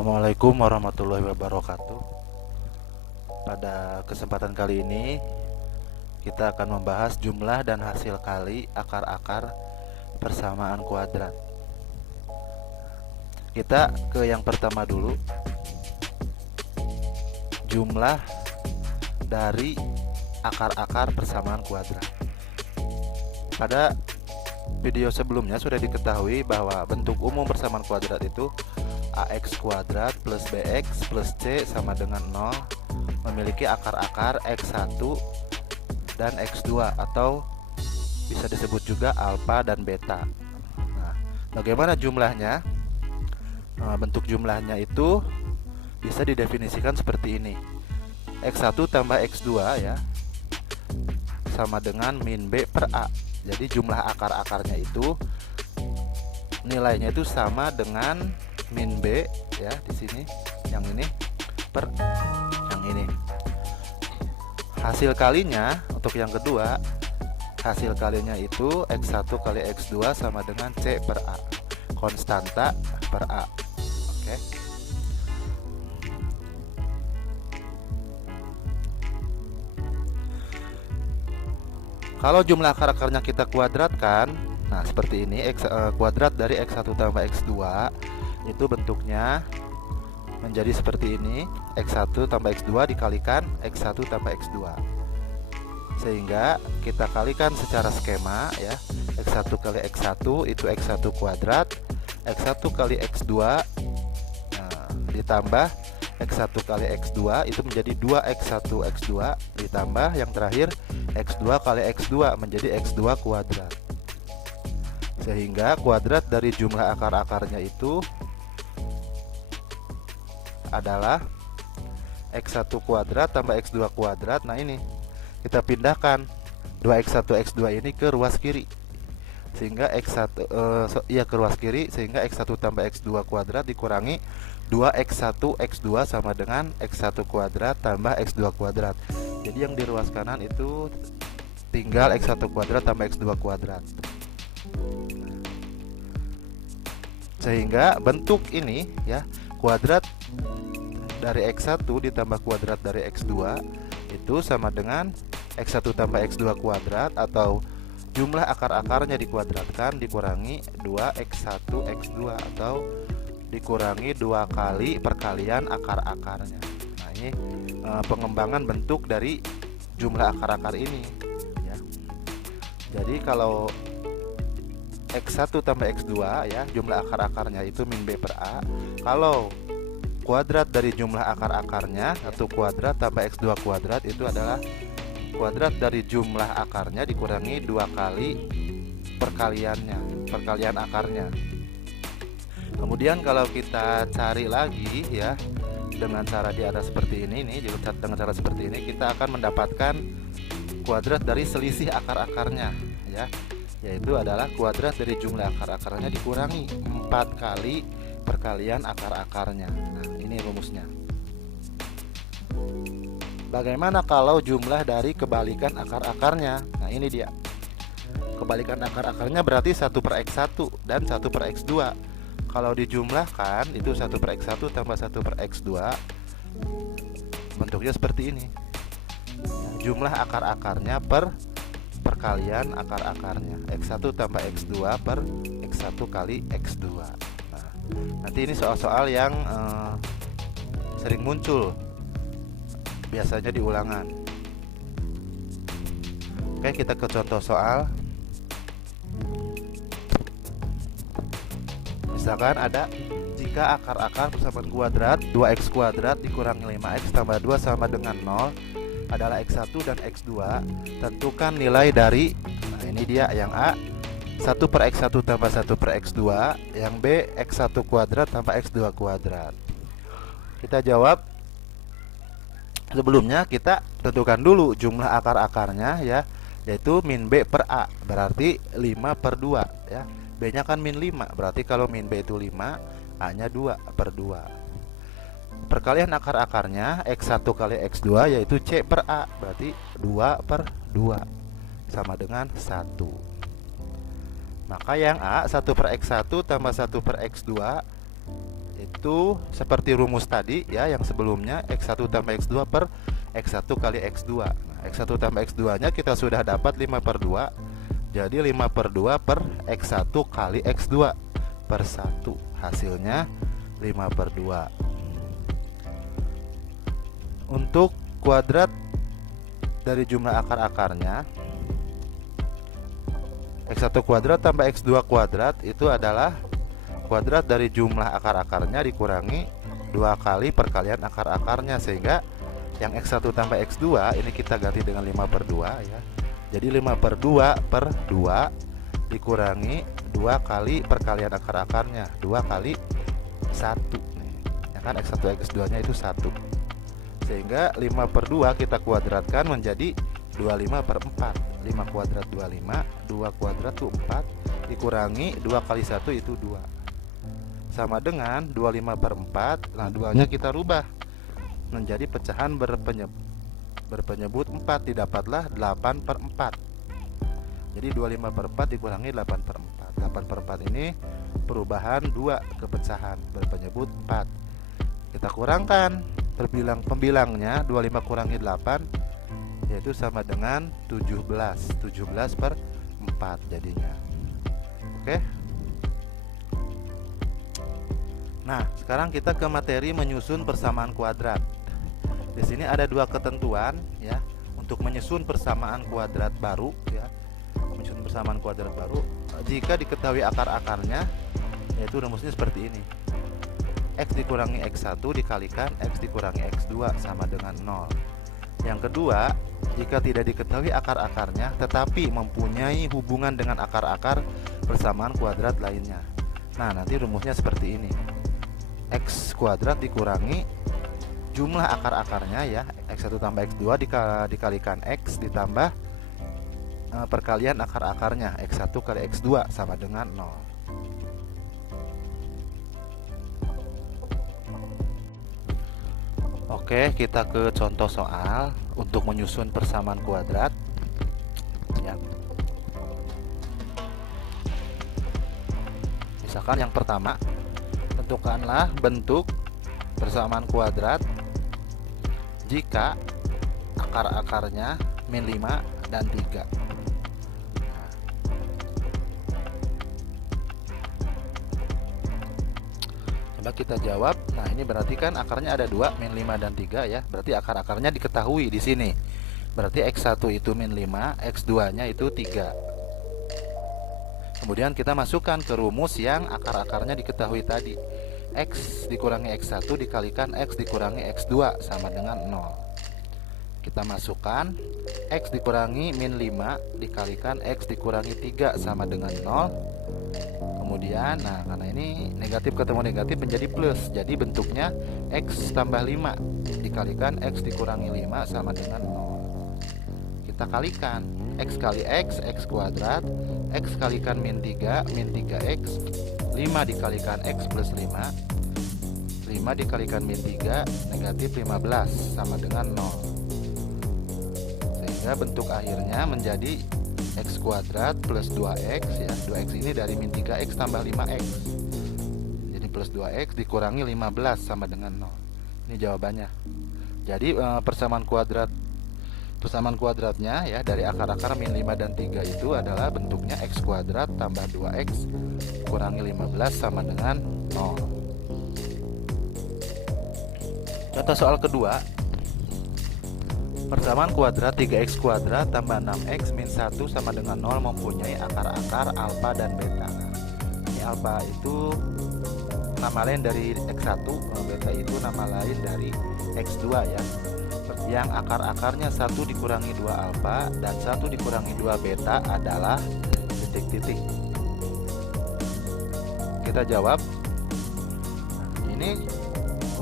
Assalamualaikum warahmatullahi wabarakatuh. Pada kesempatan kali ini kita akan membahas jumlah dan hasil kali akar-akar persamaan kuadrat. Kita ke yang pertama dulu. Jumlah dari akar-akar persamaan kuadrat. Pada video sebelumnya sudah diketahui bahwa bentuk umum persamaan kuadrat itu ax kuadrat plus bx plus c sama dengan 0 memiliki akar-akar x1 dan x2 atau bisa disebut juga alfa dan beta. Nah, bagaimana jumlahnya? Bentuk jumlahnya itu bisa didefinisikan seperti ini. X1 tambah X2 ya sama dengan min B per A. Jadi jumlah akar-akarnya itu nilainya itu sama dengan min B ya di sini yang ini per yang ini. Hasil kalinya untuk yang kedua, hasil kalinya itu X1 kali X2 sama dengan C per A. Konstanta per A. Oke. Kalau jumlah akar-akarnya kita kuadratkan, nah seperti ini, kuadrat dari X1 tambah X2 itu bentuknya menjadi seperti ini. X1 tambah X2 dikalikan X1 tambah X2, sehingga kita kalikan secara skema ya. X1 kali X1 itu X1 kuadrat, X1 kali X2 ditambah X1 kali X2 itu menjadi 2X1 X2 ditambah yang terakhir X2 kali X2 menjadi X2 kuadrat. Sehingga kuadrat dari jumlah akar-akarnya itu adalah X1 kuadrat tambah X2 kuadrat. Nah ini kita pindahkan 2X1 X2 ini ke ruas kiri, sehingga X1 ke ruas kiri, sehingga X1 tambah X2 kuadrat dikurangi 2X1 X2 sama dengan X1 kuadrat tambah X2 kuadrat. Jadi yang di ruas kanan itu tinggal X1 kuadrat tambah X2 kuadrat. Sehingga bentuk ini ya, kuadrat dari X1 ditambah kuadrat dari X2 itu sama dengan X1 tambah X2 kuadrat, atau jumlah akar-akarnya dikuadratkan dikurangi 2X1 X2 atau dikurangi 2 kali perkalian akar-akarnya. Nah ini pengembangan bentuk dari jumlah akar-akar ini ya. Jadi kalau X1 tambah X2 ya, jumlah akar-akarnya itu min B per A. Kalau kuadrat dari jumlah akar-akarnya atau kuadrat tambah X2 kuadrat itu adalah kuadrat dari jumlah akarnya dikurangi 2 kali perkalian akarnya. Kemudian kalau kita cari lagi ya dengan cara di atas seperti ini nih, dengan cara seperti ini kita akan mendapatkan kuadrat dari selisih akar-akarnya ya, yaitu adalah kuadrat dari jumlah akar-akarnya dikurangi 4 kali perkalian akar-akarnya. Nah, ini rumusnya. Bagaimana kalau jumlah dari kebalikan akar-akarnya? Nah, ini dia. Kebalikan akar-akarnya berarti 1 per X1 dan 1 per X2. Kalau dijumlahkan itu 1 per X1 tambah 1 per X2 bentuknya seperti ini. Jumlah akar-akarnya per perkalian akar-akarnya, X1 tambah X2 per X1 kali X2. Nah, nanti ini soal-soal yang sering muncul biasanya di ulangan. Oke, kita ke contoh soal. Misalkan ada jika akar-akar persamaan kuadrat 2x kuadrat dikurangi 5x tambah 2 sama dengan 0 adalah x1 dan x2, tentukan nilai dari, nah ini dia yang A, 1 per x1 tambah 1 per x2, yang B, x1 kuadrat tambah x2 kuadrat. Kita jawab. Sebelumnya kita tentukan dulu jumlah akar-akarnya ya, yaitu min B per A, berarti 5 per 2 ya. B nya kan min 5, berarti kalau min B itu 5, A nya 2 per 2. Perkalian akar-akarnya X1 kali X2 yaitu C per A, berarti 2 per 2 sama dengan 1. Maka yang A 1 per X1 tambah 1 per X2 Itu seperti rumus tadi ya, yang sebelumnya X1 tambah X2 per X1 kali X2. Nah, X1 tambah X2 nya kita sudah dapat 5/2. Jadi 5/2 per X1 kali X2 per 1. Hasilnya 5/2. Untuk kuadrat dari jumlah akar-akarnya, X1 kuadrat tambah X2 kuadrat itu adalah kuadrat dari jumlah akar-akarnya dikurangi 2 kali perkalian akar-akarnya, sehingga yang X1 tambah X2 ini kita ganti dengan 5/2 ya. Jadi 5/2 per 2 dikurangi 2 kali perkalian akar-akarnya, 2 kali 1 nih. Ya kan, X1 X2 nya itu 1. Sehingga 5/2 kita kuadratkan menjadi 25/4. 5 kuadrat 25, 2 kuadrat itu 4, dikurangi 2 kali 1 itu 2. Sama dengan 25/4. Nah, 2-nya kita rubah menjadi pecahan berpenyebut 4, didapatlah 8/4. Jadi 25/4 dikurangi 8/4. 8/4 ini perubahan 2 ke pecahan berpenyebut 4. Kita kurangkan pembilangnya, 25 kurangi 8 yaitu sama dengan 17. 17/4 jadinya. Oke. Nah, sekarang kita ke materi menyusun persamaan kuadrat. Di sini ada 2 ketentuan ya untuk menyusun persamaan kuadrat baru ya. Menyusun persamaan kuadrat baru jika diketahui akar-akarnya, yaitu rumusnya seperti ini. X dikurangi X1 dikalikan X dikurangi X2 sama dengan 0. Yang kedua, jika tidak diketahui akar-akarnya tetapi mempunyai hubungan dengan akar-akar persamaan kuadrat lainnya. Nah, nanti rumusnya seperti ini. X kuadrat dikurangi jumlah akar-akarnya ya, X1 tambah X2 dikalikan X ditambah perkalian akar-akarnya, X1 kali X2 sama dengan 0. Oke, kita ke contoh soal untuk menyusun persamaan kuadrat ya. Misalkan yang pertama, tentukanlah bentuk persamaan kuadrat jika akar-akarnya min 5 dan 3. Coba kita jawab. Nah, ini berarti kan akarnya ada 2, min 5 dan 3 ya. Berarti akar-akarnya diketahui di sini. Berarti X1 itu min 5, X2-nya itu 3. Kemudian kita masukkan ke rumus yang akar-akarnya diketahui tadi. X dikurangi X1 dikalikan X dikurangi X2 sama dengan 0. Kita masukkan X dikurangi min 5 dikalikan X dikurangi 3 sama dengan 0. Kemudian, nah karena ini negatif ketemu negatif menjadi plus, jadi bentuknya X tambah 5 dikalikan X dikurangi 5 sama dengan 0. Kita kalikan X kali X, X kuadrat, X kalikan min 3, min 3X, 5 dikalikan X plus 5, 5 dikalikan min 3, negatif 15 sama dengan 0. Sehingga bentuk akhirnya menjadi X kuadrat plus 2X ya. 2X ini dari min 3X tambah 5X. Jadi plus 2X dikurangi 15 sama dengan 0. Ini jawabannya. Jadi persamaan kuadratnya ya dari akar-akar min 5 dan 3 itu adalah bentuknya X kuadrat tambah 2X kurangi 15 sama dengan 0. Contoh soal kedua. Persamaan kuadrat 3X kuadrat tambah 6X min 1 sama dengan 0 mempunyai akar-akar alfa dan beta. Ini alfa itu nama lain dari X1, beta itu nama lain dari X2 ya. Yang akar-akarnya 1 dikurangi 2 alfa dan 1 dikurangi 2 beta adalah titik-titik. Kita jawab. Ini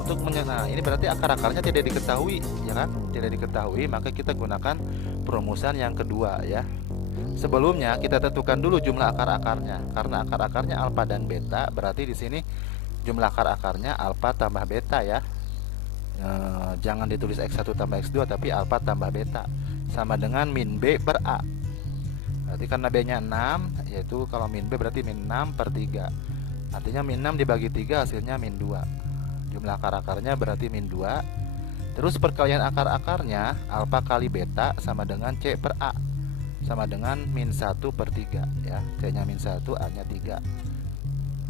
untuk ini berarti akar-akarnya tidak diketahui ya kan, tidak diketahui, maka kita gunakan perumusan yang kedua ya. Sebelumnya kita tentukan dulu jumlah akar-akarnya, karena akar-akarnya alfa dan beta, berarti di sini jumlah akar-akarnya alfa tambah beta ya. Jangan ditulis X1 tambah X2 tapi alfa tambah beta sama dengan min B per A. Berarti karena B nya 6, yaitu kalau min B berarti min 6 per 3. Artinya min 6 dibagi 3 hasilnya min 2. Jumlah akar-akarnya berarti min 2. Terus perkalian akar-akarnya alfa kali beta sama dengan C per A, sama dengan min 1 per 3 ya. C nya min 1, A nya 3,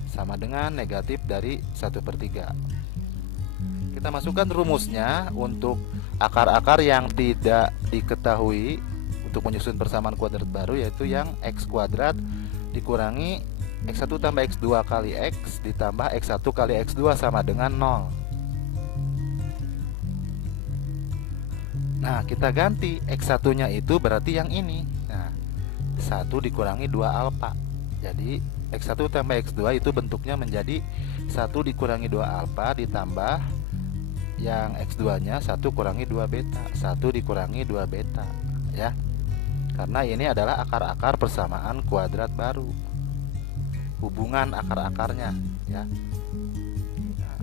sama dengan negatif dari 1 per 3. Kita masukkan rumusnya untuk akar-akar yang tidak diketahui untuk menyusun persamaan kuadrat baru, yaitu yang x kuadrat dikurangi x1 tambah x2 kali x ditambah x1 kali x2 sama dengan 0. Nah, kita ganti x1 nya itu berarti yang ini. Nah, 1 dikurangi 2 alfa. Jadi x1 tambah x2 itu bentuknya menjadi 1 dikurangi 2 alfa ditambah yang x2 nya 1 kurangi 2 beta, 1 dikurangi 2 beta ya. Karena ini adalah akar-akar persamaan kuadrat baru, hubungan akar-akarnya ya. Nah,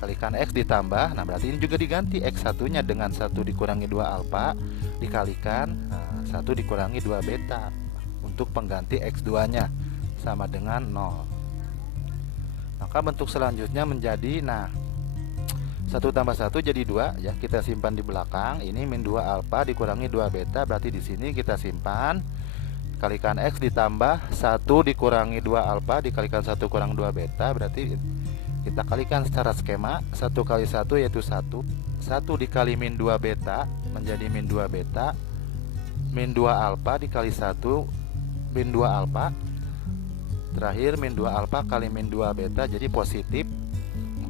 kalikan x ditambah, nah berarti ini juga diganti x1 nya dengan 1 dikurangi 2 alfa dikalikan 1 dikurangi 2 beta untuk pengganti x2 nya sama dengan 0. Maka bentuk selanjutnya menjadi, nah 1 tambah 1 jadi 2 ya, kita simpan di belakang. Ini min 2 alfa dikurangi 2 beta, berarti di sini kita simpan kalikan x ditambah 1 dikurangi 2 alfa dikalikan 1 kurang 2 beta, berarti kita kalikan secara skema. 1 kali 1 yaitu 1, 1 dikali min 2 beta menjadi min 2 beta, min 2 alfa dikali 1 min 2 alfa, terakhir min 2 alfa kali min 2 beta jadi positif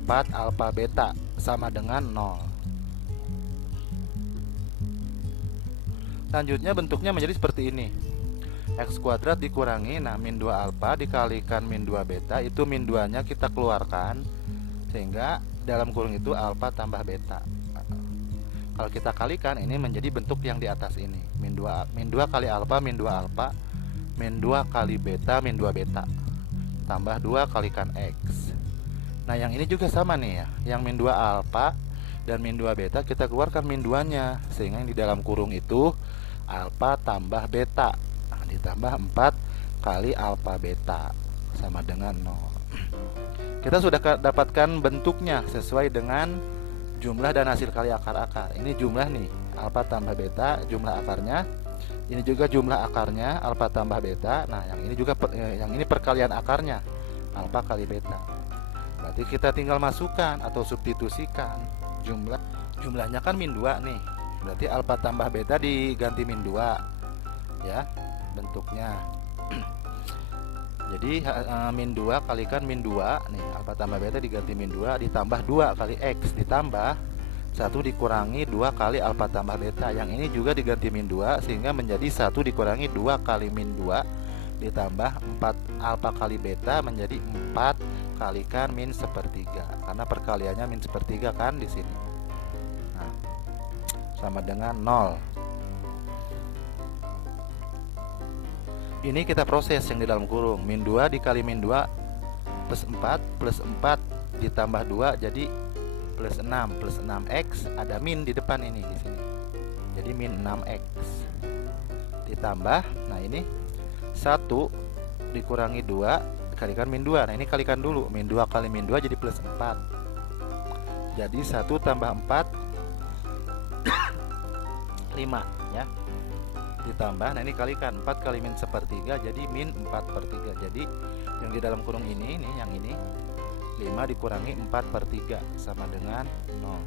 4 alfa beta sama dengan 0. Selanjutnya bentuknya menjadi seperti ini. X kuadrat dikurangi, nah min 2 alfa dikalikan min 2 beta, itu min 2 nya kita keluarkan sehingga dalam kurung itu alfa tambah beta. Kalau kita kalikan ini menjadi bentuk yang di atas ini, min 2 kali alfa min 2 alfa min 2 kali beta min 2 beta tambah 2 kalikan x. Nah yang ini juga sama nih ya, yang min 2 alfa dan min 2 beta kita keluarkan min 2 nya, sehingga yang di dalam kurung itu alfa tambah beta ditambah 4 kali alfa beta sama dengan 0. Kita sudah dapatkan bentuknya sesuai dengan jumlah dan hasil kali akar-akar. Ini jumlah nih, alfa tambah beta jumlah akarnya. Ini juga jumlah akarnya alfa tambah beta. Nah yang ini juga yang ini perkalian akarnya alfa kali beta. Berarti kita tinggal masukkan atau substitusikan jumlahnya kan min 2 nih, berarti alfa tambah beta diganti min 2 ya bentuknya. Jadi min 2 kalikan min 2 nih, alfa tambah beta diganti min 2 ditambah 2 kali x ditambah 1 dikurangi 2 kali alfa tambah beta. Yang ini juga diganti min 2 sehingga menjadi 1 dikurangi 2 kali min 2 ditambah 4 alfa kali beta menjadi 4 kalikan min sepertiga, karena perkaliannya min sepertiga kan di sini. Nah, sama dengan 0. Ini kita proses yang di dalam kurung. Min 2 dikali min 2 plus 4 ditambah 2 jadi plus 6 plus 6x, ada min di depan ini di sini. Jadi min 6x ditambah, nah ini 1 dikurangi 2 dikalikan min 2. Nah ini kalikan dulu, min 2 kali min 2 jadi plus 4. Jadi 1 tambah 4 5 ya. Ditambah, nah ini kalikan 4 kali min sepertiga jadi min 4 per 3. Jadi yang di dalam kurung ini nih, yang ini 5 dikurangi 4 per 3 sama dengan 0.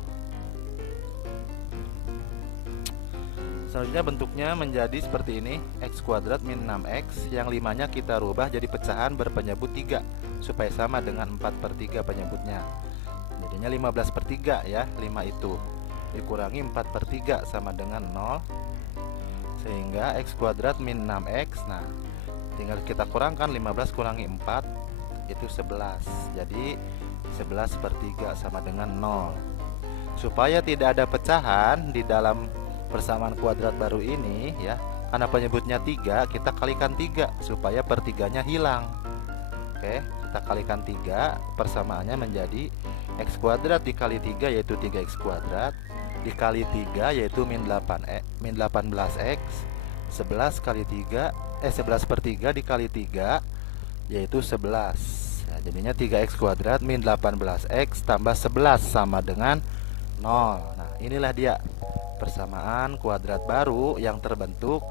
Selanjutnya bentuknya menjadi seperti ini, x kuadrat min 6x, yang 5 nya kita rubah jadi pecahan berpenyebut 3 supaya sama dengan 4 per 3 penyebutnya. Jadinya 15 per 3 ya, 5 itu dikurangi 4 per 3 sama dengan 0, sehingga x kuadrat min 6x, nah tinggal kita kurangkan 15 kurangi 4 itu 11, jadi 11 per 3 sama dengan 0. Supaya tidak ada pecahan di dalam persamaan kuadrat baru ini ya, karena penyebutnya 3, kita kalikan 3 supaya per 3 nya hilang. Oke, kita kalikan 3, persamaannya menjadi x kuadrat dikali 3 yaitu 3x kuadrat dikali 3 yaitu min 18x, 11 kali 3 11 per 3 dikali 3 yaitu 11. Nah, jadinya 3x kuadrat min 18x tambah 11 sama dengan 0. Nah, inilah dia persamaan kuadrat baru yang terbentuk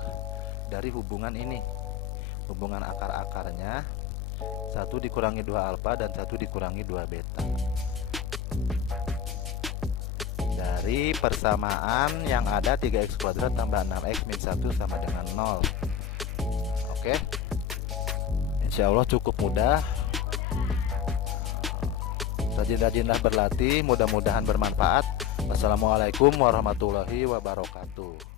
dari hubungan ini. Hubungan akar-akarnya 1 dikurangi 2 alfa dan 1 dikurangi 2 beta. Dari persamaan yang ada 3x kuadrat tambah 6x min 1 sama dengan 0. Oke, insya Allah cukup mudah. Rajin-rajinlah berlatih, mudah-mudahan bermanfaat. Wassalamualaikum warahmatullahi wabarakatuh.